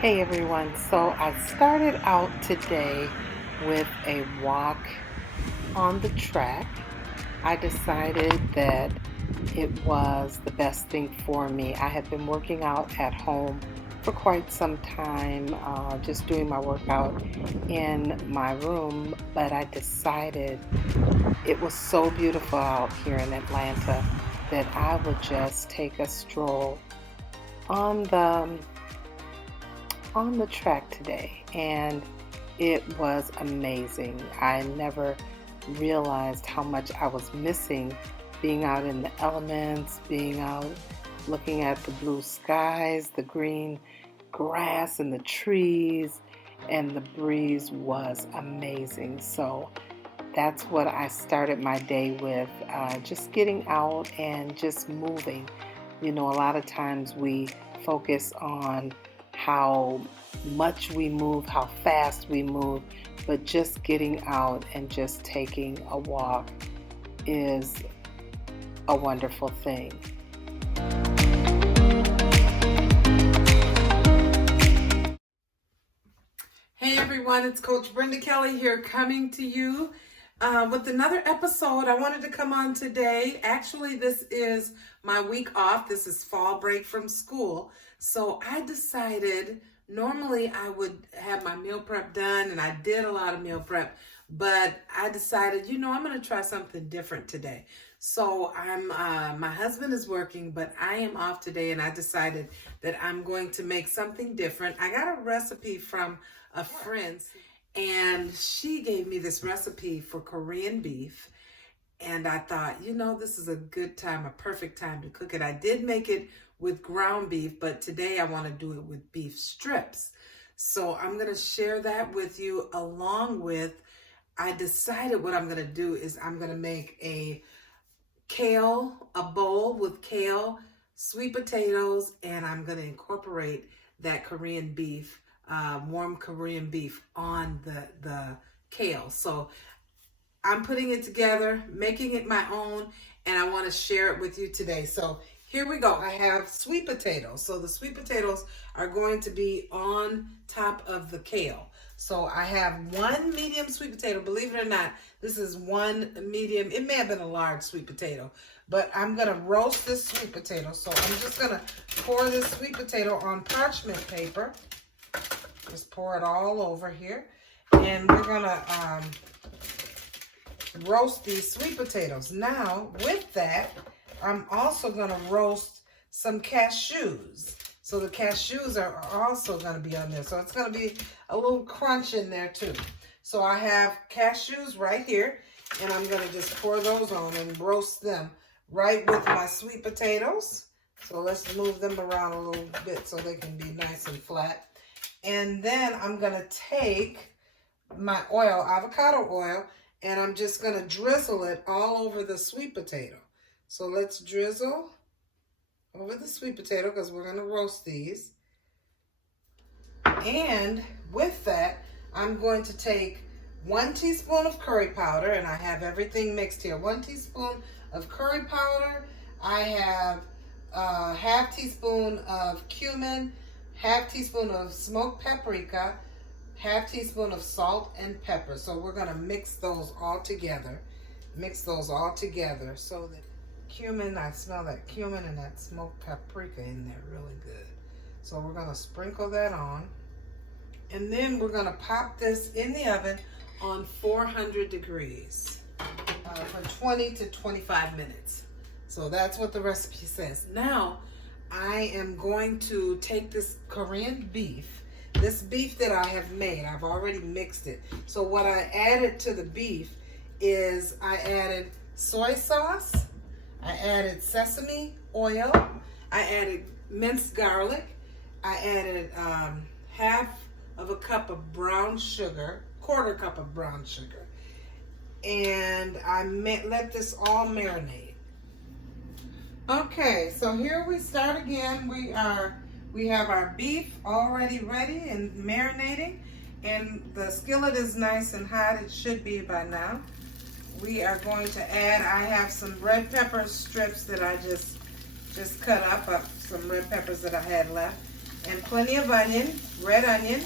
Hey everyone, so I started out today with a walk on the track. I decided that it was the best thing for me. I had been working out at home for quite some time, just doing my workout in my room, but I decided it was so beautiful out here in Atlanta that I would just take a stroll on the track today, and it was amazing. I never realized how much I was missing being out in the elements, being out looking at the blue skies, the green grass, and the trees, and the breeze was amazing. So that's what I started my day with, just getting out and just moving. A lot of times we focus on how much we move, how fast we move, but just getting out and just taking a walk is a wonderful thing. Hey everyone, it's Coach Brenda Kelly here coming to you with another episode. I wanted to come on today. Actually, this is my week off. This is fall break from school. So I decided normally I would have my meal prep done, and I did a lot of meal prep, but I decided, I'm going to try something different today. So my husband is working, but I am off today, and I decided that I'm going to make something different. I got a recipe from a friend, and she gave me this recipe for Korean beef, and I thought, this is a good time, a perfect time to cook it. I did make it with ground beef, but today I want to do it with beef strips. So I'm going to share that with you, along with, I decided what I'm going to do is I'm going to make a bowl with kale, sweet potatoes, and I'm going to incorporate that Korean beef, warm Korean beef on the kale. So I'm putting it together, making it my own, and I want to share it with you today. So here we go. I have sweet potatoes. So the sweet potatoes are going to be on top of the kale. So I have one medium sweet potato. Believe it or not, this is one medium. It may have been a large sweet potato, but I'm going to roast this sweet potato. So I'm just going to pour this sweet potato on parchment paper. Just pour it all over here. And we're going to roast these sweet potatoes. Now, with that, I'm also going to roast some cashews. So the cashews are also going to be on there. So it's going to be a little crunch in there too. So I have cashews right here, and I'm going to just pour those on and roast them right with my sweet potatoes. So let's move them around a little bit so they can be nice and flat. And then I'm going to take my oil, avocado oil, and I'm just going to drizzle it all over the sweet potato. So let's drizzle over the sweet potato because we're going to roast these. And with that, I'm going to take 1 teaspoon of curry powder, and I have everything mixed here. 1 teaspoon of curry powder. I have a half teaspoon of cumin, half teaspoon of smoked paprika, half teaspoon of salt and pepper. So we're going to mix those all together. Mix those all together so that cumin, I smell that cumin and that smoked paprika in there really good. So we're going to sprinkle that on. And then we're going to pop this in the oven on 400 degrees for 20 to 25 minutes. So that's what the recipe says. Now, I am going to take this Korean beef, this beef that I have made. I've already mixed it. So what I added to the beef is I added soy sauce, I added sesame oil, I added minced garlic, I added half of a cup of brown sugar, quarter cup of brown sugar, and I let this all marinate. Okay, so here we start again. We have our beef already ready and marinating, and the skillet is nice and hot. It should be by now. We are going to add, I have some red pepper strips that I just cut up, some red peppers that I had left. and plenty of onion, red onion.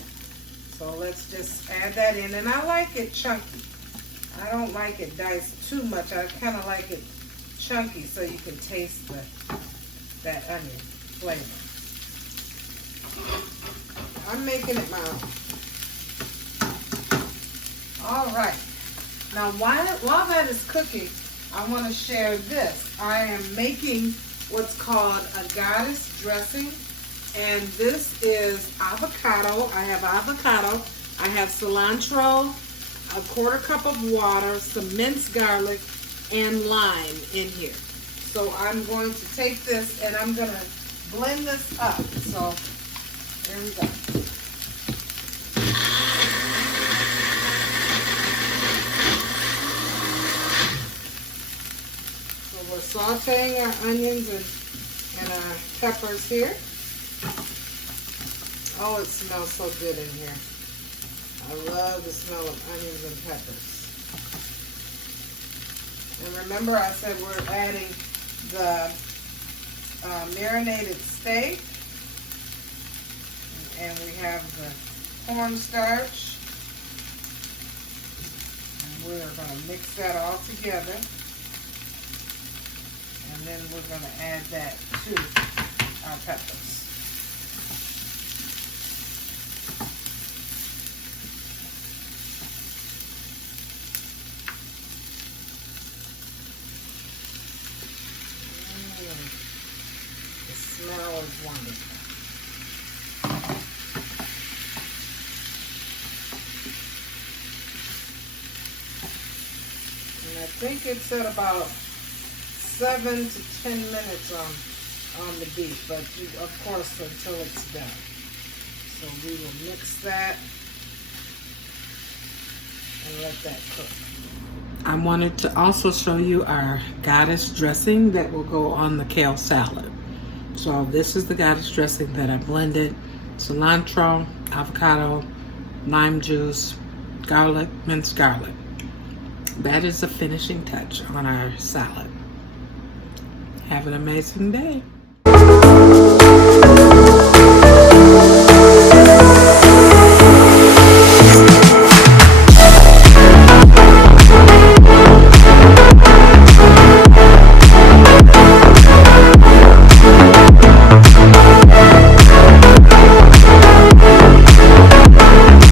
So let's just add that in. And I like it chunky. I don't like it diced too much. I kind of like it chunky so you can taste that onion flavor. I'm making it mild. All right. Now while that is cooking, I want to share this. I am making what's called a goddess dressing. And this is avocado. I have avocado. I have cilantro, a quarter cup of water, some minced garlic, and lime in here. So I'm going to take this and I'm going to blend this up. So there we go. So we're sauteing our onions and our peppers here. Oh, it smells so good in here. I love the smell of onions and peppers. And remember I said we're adding the marinated steak. And we have the cornstarch. And we're going to mix that all together. And then we're going to add that to our peppers. The smell is wonderful. And I think it's at about 7 to 10 minutes on the beef, but of course until it's done. So we will mix that and let that cook. I wanted to also show you our goddess dressing that will go on the kale salad. So this is the goddess dressing that I blended: cilantro, avocado, lime juice, garlic, minced garlic. That is the finishing touch on our salad. Have an amazing day.